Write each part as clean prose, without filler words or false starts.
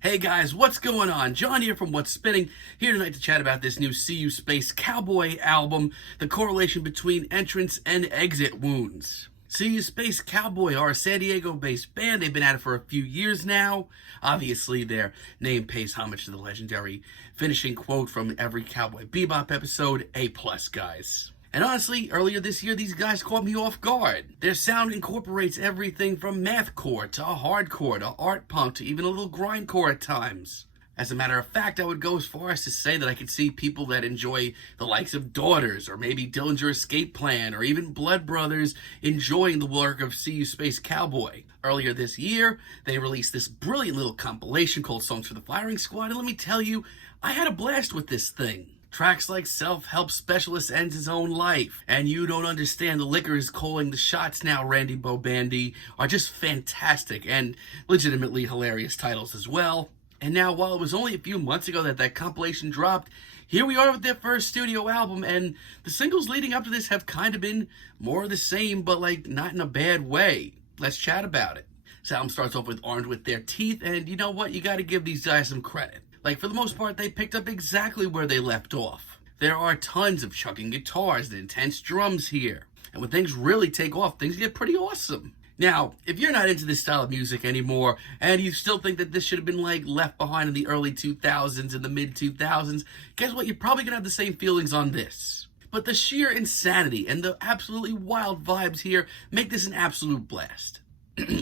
Hey guys, what's going on? John here from What's Spinning, here tonight to chat about this new SeeYouSpaceCowboy album, the correlation between entrance and exit wounds. SeeYouSpaceCowboy are a San Diego-based band. They've been at it for a few years now. Obviously, their name pays homage to the legendary finishing quote from every Cowboy Bebop episode, A+, guys. And honestly, earlier this year, these guys caught me off guard. Their sound incorporates everything from mathcore to hardcore to art punk to even a little grindcore at times. As a matter of fact, I would go as far as to say that I could see people that enjoy the likes of Daughters or maybe Dillinger Escape Plan or even Blood Brothers enjoying the work of SeeYouSpaceCowboy. Earlier this year, they released this brilliant little compilation called Songs for the Firing Squad, and let me tell you, I had a blast with this thing. Tracks like Self-Help Specialist Ends His Own Life, and You Don't Understand the Liquor Is Calling the Shots Now, Randy Bobandy, are just fantastic and legitimately hilarious titles as well. And now, while it was only a few months ago that compilation dropped, here we are with their first studio album, and the singles leading up to this have kind of been more of the same, but not in a bad way. Let's chat about it. This album starts off with Armed With Their Teeth, and you know what? You gotta give these guys some credit. For the most part, they picked up exactly where they left off. There are tons of chugging guitars and intense drums here. And when things really take off, things get pretty awesome. Now, if you're not into this style of music anymore, and you still think that this should have been left behind in the early 2000s and the mid 2000s, guess what? You're probably gonna have the same feelings on this. But the sheer insanity and the absolutely wild vibes here make this an absolute blast.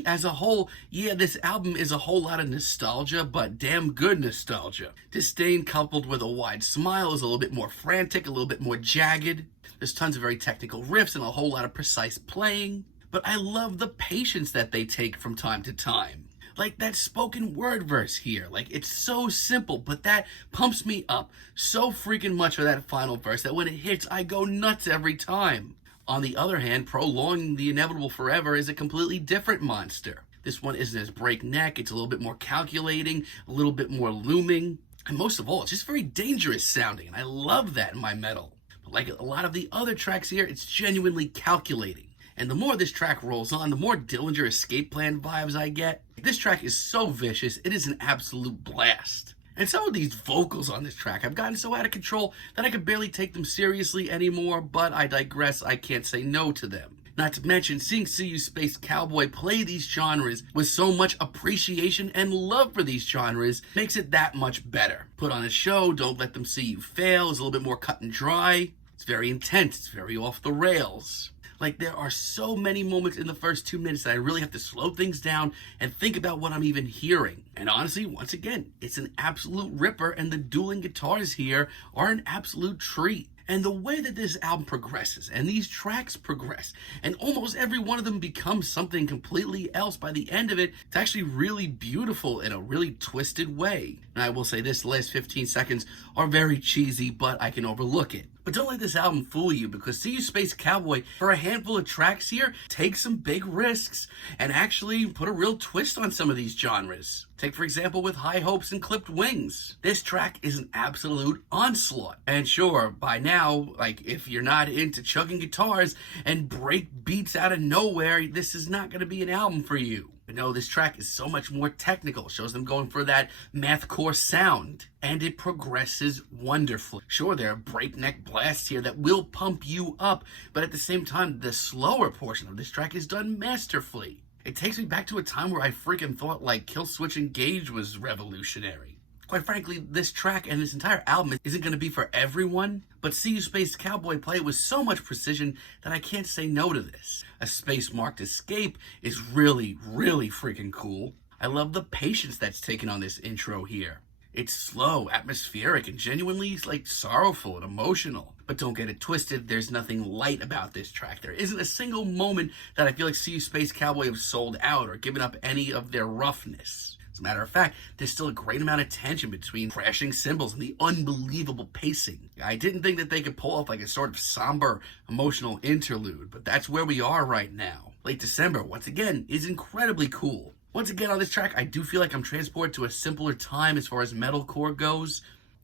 As a whole, yeah, this album is a whole lot of nostalgia, but damn good nostalgia. Disdain coupled with a wide smile is a little bit more frantic, a little bit more jagged. There's tons of very technical riffs and a whole lot of precise playing. But I love the patience that they take from time to time. That spoken word verse here, it's so simple, but that pumps me up so freaking much for that final verse that when it hits, I go nuts every time. On the other hand, Prolonging the Inevitable Forever is a completely different monster. This one isn't as breakneck, it's a little bit more calculating, a little bit more looming, and most of all, it's just very dangerous sounding, and I love that in my metal. But like a lot of the other tracks here, it's genuinely calculating. And the more this track rolls on, the more Dillinger Escape Plan vibes I get. This track is so vicious, it is an absolute blast. And some of these vocals on this track have gotten so out of control that I can barely take them seriously anymore, but I digress, I can't say no to them. Not to mention, seeing SeeYouSpaceCowboy play these genres with so much appreciation and love for these genres makes it that much better. Put on a show, Don't Let Them See You Fail is a little bit more cut and dry. It's very intense, it's very off the rails. There are so many moments in the first 2 minutes that I really have to slow things down and think about what I'm even hearing. And honestly, once again, it's an absolute ripper, and the dueling guitars here are an absolute treat. And the way that this album progresses, and these tracks progress, and almost every one of them becomes something completely else by the end of it, it's actually really beautiful in a really twisted way. And I will say this, the last 15 seconds are very cheesy, but I can overlook it. But don't let this album fool you, because SeeYouSpaceCowboy, for a handful of tracks here, takes some big risks and actually put a real twist on some of these genres. Take, for example, with High Hopes and Clipped Wings. This track is an absolute onslaught. And sure, by now, if you're not into chugging guitars and break beats out of nowhere, this is not going to be an album for you. But no, this track is so much more technical. It shows them going for that mathcore sound. And it progresses wonderfully. Sure, there are breakneck blasts here that will pump you up, but at the same time, the slower portion of this track is done masterfully. It takes me back to a time where I freaking thought Kill Switch Engage was revolutionary. Quite frankly, this track and this entire album isn't going to be for everyone, but SeeYouSpaceCowboy play it with so much precision that I can't say no to this. A space-marked escape is really, really freaking cool. I love the patience that's taken on this intro here. It's slow, atmospheric, and genuinely sorrowful and emotional. But don't get it twisted, there's nothing light about this track. There isn't a single moment that I feel like SeeYouSpaceCowboy have sold out or given up any of their roughness. As a matter of fact, there's still a great amount of tension between crashing cymbals and the unbelievable pacing. I didn't think that they could pull off a sort of somber, emotional interlude, but that's where we are right now. Late December, once again, is incredibly cool. Once again on this track, I do feel like I'm transported to a simpler time as far as metalcore goes.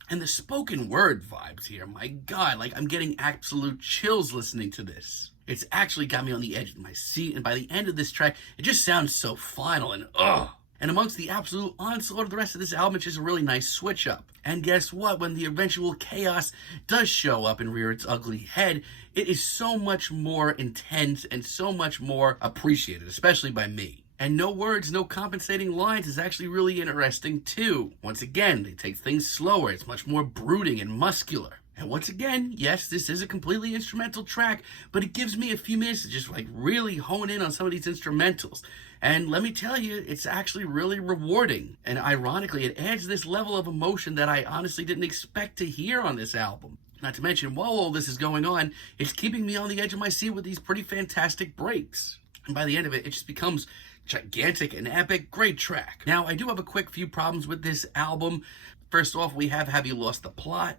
And the spoken word vibes here, my god, I'm getting absolute chills listening to this. It's actually got me on the edge of my seat, and by the end of this track, it just sounds so final and ugh. And amongst the absolute onslaught of the rest of this album, it's just a really nice switch up. And guess what? When the eventual chaos does show up and rear its ugly head, it is so much more intense and so much more appreciated, especially by me. And no words, no compensating lines is actually really interesting too. Once again, they take things slower. It's much more brooding and muscular. And once again, yes, this is a completely instrumental track, but it gives me a few minutes to just really hone in on some of these instrumentals. And let me tell you, it's actually really rewarding. And ironically, it adds this level of emotion that I honestly didn't expect to hear on this album. Not to mention, while all this is going on, it's keeping me on the edge of my seat with these pretty fantastic breaks. And by the end of it, it just becomes gigantic and epic, great track. Now, I do have a quick few problems with this album. First off, we have You Lost the Plot?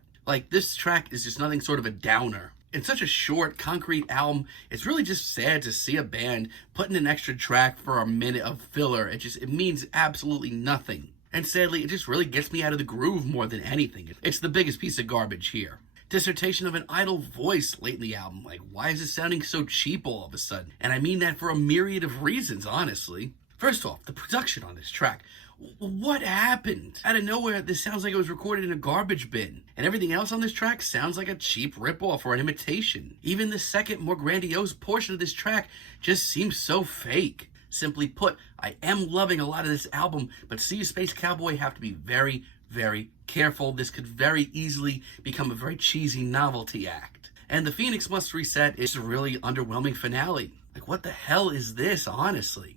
This track is just nothing sort of a downer. In such a short, concrete album, it's really just sad to see a band put in an extra track for a minute of filler. It means absolutely nothing. And sadly, it just really gets me out of the groove more than anything. It's the biggest piece of garbage here. Dissertation of an idle voice late in the album. Why is it sounding so cheap all of a sudden? And I mean that for a myriad of reasons, honestly. First off, the production on this track. What happened? Out of nowhere, this sounds like it was recorded in a garbage bin. And everything else on this track sounds like a cheap ripoff or an imitation. Even the second, more grandiose portion of this track just seems so fake. Simply put, I am loving a lot of this album, but SeeYouSpaceCowboy have to be very, very careful. This could very easily become a very cheesy novelty act. And The Phoenix Must Reset is a really underwhelming finale. What the hell is this, honestly?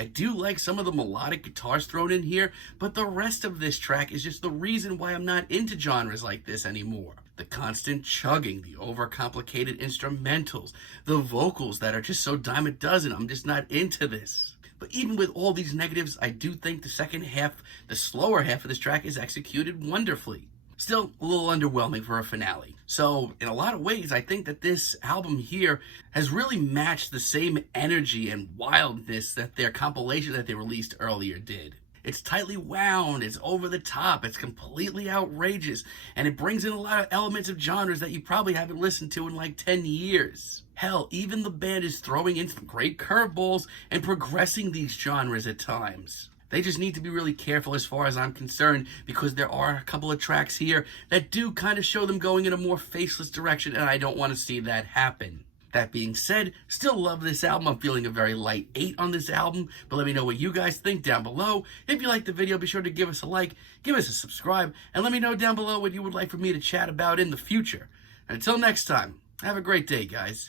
I do like some of the melodic guitars thrown in here, but the rest of this track is just the reason why I'm not into genres like this anymore. The constant chugging, the overcomplicated instrumentals, the vocals that are just so dime a dozen. I'm just not into this. But even with all these negatives, I do think the second half, the slower half of this track, is executed wonderfully. Still a little underwhelming for a finale. So in a lot of ways, I think that this album here has really matched the same energy and wildness that their compilation that they released earlier did. It's tightly wound, it's over the top, it's completely outrageous, and it brings in a lot of elements of genres that you probably haven't listened to in 10 years. Hell, even the band is throwing in some great curveballs and progressing these genres at times. They just need to be really careful as far as I'm concerned, because there are a couple of tracks here that do kind of show them going in a more faceless direction, and I don't want to see that happen. That being said, still love this album. I'm feeling a very light 8 on this album, but let me know what you guys think down below. If you liked the video, be sure to give us a like, give us a subscribe, and let me know down below what you would like for me to chat about in the future. And until next time, have a great day, guys.